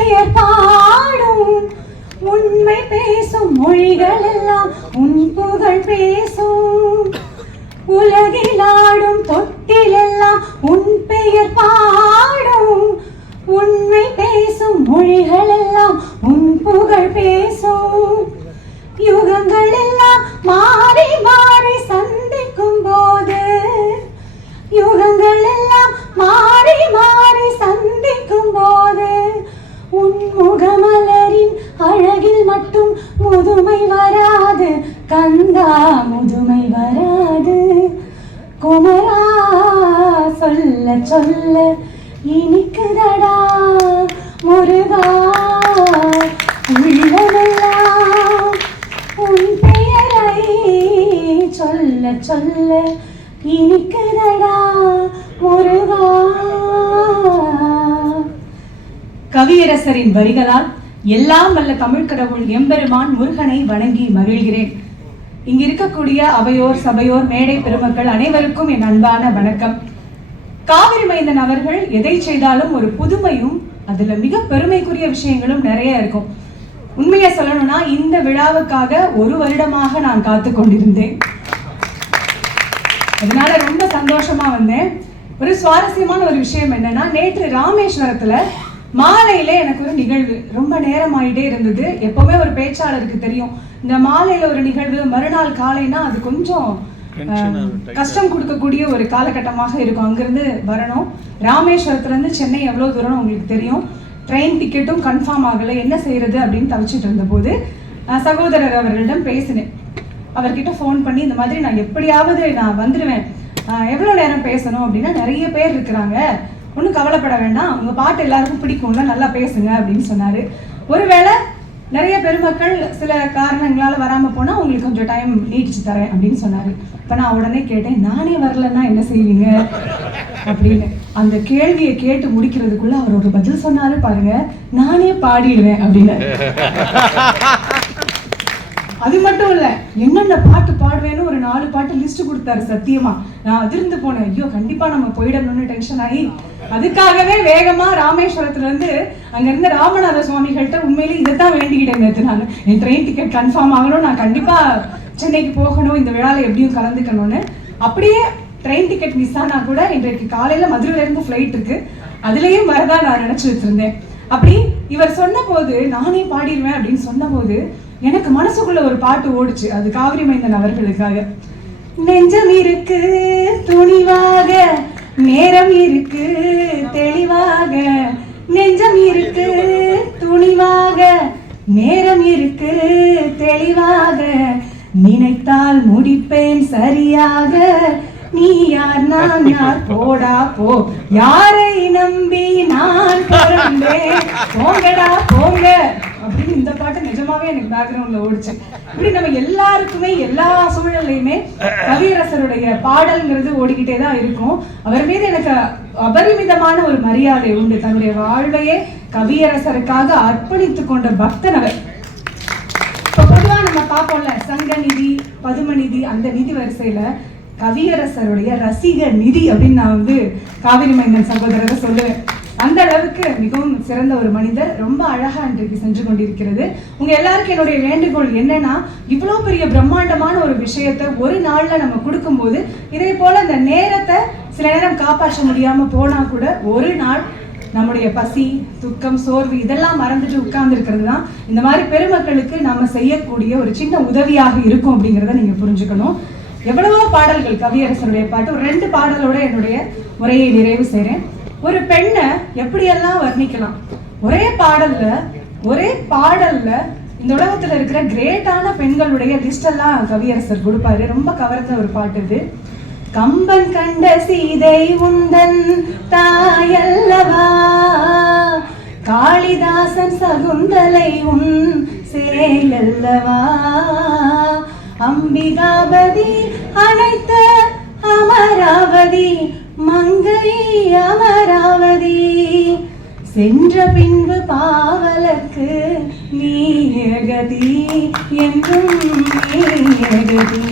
பெயர் பாடும் உண்மை பேசும் மொழிகள் எல்லாம் உன் புகழ் பேசும். உலகிலாடும் தொட்டிலெல்லாம் உன் பெயர் பாடும் உண்மை பேசும் மொழிகள் எல்லாம் உன் புகழ் பேசும். யுகங்கள் எல்லாம் மாறி மாறி சந்திக்கும் போது, யுகங்கள் எல்லாம் மாறி மாறி சந்திக்கும் போது, உன் முகமலரின் அழகில் மட்டும் முதுமை வராது கந்தா, முதுமை வராது. குமரா சொல்ல சொல்ல இனிக்குதடா முருகா, உள்ளமெல்லாம் உன் பெயரை சொல்ல சொல்ல இனிக்குதடா முருகா. கவியரசரின் வரிகளால் எல்லாம் வல்ல தமிழ் கடவுள் எம்பெருமான் முருகனை வணங்கி மகிழ்கிறேன். இங்கு இருக்கக்கூடிய அவையோர் சபையோர் மேடை பெருமக்கள் அனைவருக்கும் என் அன்பான வணக்கம். காவிரி மைந்தன் அவர்கள் எதை செய்தாலும் ஒரு புதுமையும் அதுல மிக பெருமைக்குரிய விஷயங்களும் நிறைய இருக்கும். உண்மையை சொல்லணும்னா இந்த விழாவுக்காக 1 வருடமாக நான் காத்து கொண்டிருந்தேன். அதனால ரொம்ப சந்தோஷமா வந்தேன். ஒரு சுவாரஸ்யமான ஒரு விஷயம் என்னன்னா, நேற்று ராமேஸ்வரத்துல மாலையில எனக்கு ஒரு நிகழ்வு ரொம்ப நேரம் ஆயிட்டே இருந்தது. எப்பவுமே ஒரு பேச்சாளருக்கு தெரியும், இந்த மாலையில ஒரு நிகழ்வு மறுநாள் காலைனா அது கொஞ்சம் கஷ்டம் கொடுக்கக்கூடிய ஒரு காலகட்டமாக இருக்கும். அங்கிருந்து வரணும், ராமேஸ்வரத்துல இருந்து சென்னை எவ்வளவு தூரம் உங்களுக்கு தெரியும். ட்ரெயின் டிக்கெட்டும் கன்ஃபார்ம் ஆகலை, என்ன செய்யறது அப்படின்னு தவிச்சிட்டு இருந்த போது சகோதரர் அவர்களிடம் பேசினேன். அவர்கிட்ட ஃபோன் பண்ணி இந்த மாதிரி நான் எப்படியாவது நான் வந்துடுவேன், எவ்வளோ நேரம் பேசணும் அப்படின்னா, நிறைய பேர் இருக்கிறாங்க, ஒன்றும் கவலைப்பட வேண்டாம், உங்கள் பாட்டு எல்லாருக்கும் பிடிக்கும்ல, நல்லா பேசுங்க அப்படின்னு சொன்னார். ஒருவேளை நிறைய பெருமக்கள் சில காரணங்களால் வராமல் போனால் உங்களுக்கு கொஞ்சம் டைம் நீட்டிச்சு தரேன் அப்படின்னு சொன்னார். இப்போ நான் உடனே கேட்டேன், நானே வரலன்னா என்ன செய்வீங்க அப்படின்னு. அந்த கேள்வியை கேட்டு முடிக்கிறதுக்குள்ள அவர் ஒரு பதில் சொன்னாரு பாருங்க, நானே பாடிடுவேன் அப்படின்னு. அது மட்டும் இல்ல, என்னென்ன பாட்டு பாடுவேன்னு ஒரு 4 பாட்டு லிஸ்ட் கொடுத்தாரு. சத்தியமா நான் அதிர்ந்து போனேன். ஐயோ கண்டிப்பா நம்ம போயிடணும்னு டென்ஷன் ஆகி அதுக்காகவே வேகமா ராமேஸ்வரத்துல இருந்து அங்க இருந்த ராமநாத சுவாமிகள்கிட்ட உண்மையிலே இதைத்தான் வேண்டிக்கிட்டேன் நேற்று. நான் என் ட்ரெயின் டிக்கெட் கன்ஃபார்ம் ஆகணும், நான் கண்டிப்பா சென்னைக்கு போகணும், இந்த விழாவில் எப்படியும் கலந்துக்கணும்னு. அப்படியே ட்ரெயின் டிக்கெட் மிஸ் ஆனா கூட இன்றைக்கு காலையில மதுரையில இருந்து ஃப்ளைட் இருக்கு, அதுலயும் வரதா நான் நினைச்சு வச்சிருந்தேன். அப்படி இவர் சொன்ன போது, நானே பாடிடுவேன் அப்படின்னு சொன்ன போது எனக்கு மனசுக்குள்ள ஒரு பாட்டு ஓடுச்சு. அது காவிரி மைந்தன் அவர்களுக்காக. நெஞ்சம் இருக்கு துணிவாக, நேரம் இருக்கு தெளிவாக, நெஞ்சம் இருக்கு துணிவாக, நேரம் இருக்கு தெளிவாக, நினைத்தால் முடிப்பேன் சரியாக, நீ யார் நான் யார் போடா போ, யாரை நம்பி நான் பிறந்தேன், போங்கடா போங்க அப்படின்னு இந்த பாட்டு நிஜமாவே எனக்கு பேக்ரவுண்ட்ல ஓடிச்சு. இப்படி நம்ம எல்லாருக்குமே எல்லா சூழல்லையுமே கவியரசருடைய பாடல்ங்கிறது ஓடிக்கிட்டே தான் இருக்கும். அவர் மீது எனக்கு அபரிமிதமான ஒரு மரியாதை உண்டு. தன்னுடைய வாழ்வையே கவியரசருக்காக அர்ப்பணித்து கொண்ட பக்தன் அவர். இப்ப பொதுவா நம்ம பார்ப்போம்ல, சங்க நிதி பதும நிதி, அந்த நிதி வரிசையில கவியரசருடைய ரசிக நிதி அப்படின்னு நான் காவிரி மைந்தன் சகோதரரை சொல்லுவேன். அந்த அளவுக்கு மிகவும் சிறந்த ஒரு மனிதர். ரொம்ப அழகா இன்றைக்கு செஞ்சு கொண்டிருக்கிறது. உங்க எல்லாருக்கும் என்னுடைய வேண்டுகோள் என்னன்னா, இவ்வளவு பெரிய பிரம்மாண்டமான ஒரு விஷயத்தை ஒரு நாள்ல நம்ம கொடுக்கும்போது, இதே போல அந்த நேரத்தை சில நேரம் காப்பாற்ற முடியாம போனா கூட ஒரு நாள் நம்முடைய பசி துக்கம் சோர்வு இதெல்லாம் மறந்துட்டு உட்கார்ந்து இருக்கிறது தான் இந்த மாதிரி பெருமக்களுக்கு நாம செய்யக்கூடிய ஒரு சின்ன உதவியாக இருக்கும் அப்படிங்கிறத நீங்க புரிஞ்சுக்கணும். எவ்வளவோ பாடல்கள் கவியரசருடைய பாட்டு. ஒரு 2 பாடலோட என்னுடைய உரையை நிறைவு செய்றேன். ஒரு பெண்ணை எப்படியெல்லாம் வர்ணிக்கலாம், ஒரே பாடல்ல இந்த உலகத்துல இருக்கிற கிரேட்டான பெண்களுடைய லிஸ்ட் எல்லாம் கவியரசர் கொடுப்பாரு. ரொம்ப கவர்ந்த ஒரு பாட்டு இது. கம்பன் கண்ட சீதை உந்தன் தாயல்லவா, காளிதாசன் சகுந்தலை உன் சேயல்லவா, அம்பிகாபதி அனைத்த அமராவதி மங்கை அமராவதி, சென்ற பின்பு பாவலர்க்கு நீ கதி என்றும் நீ கதி.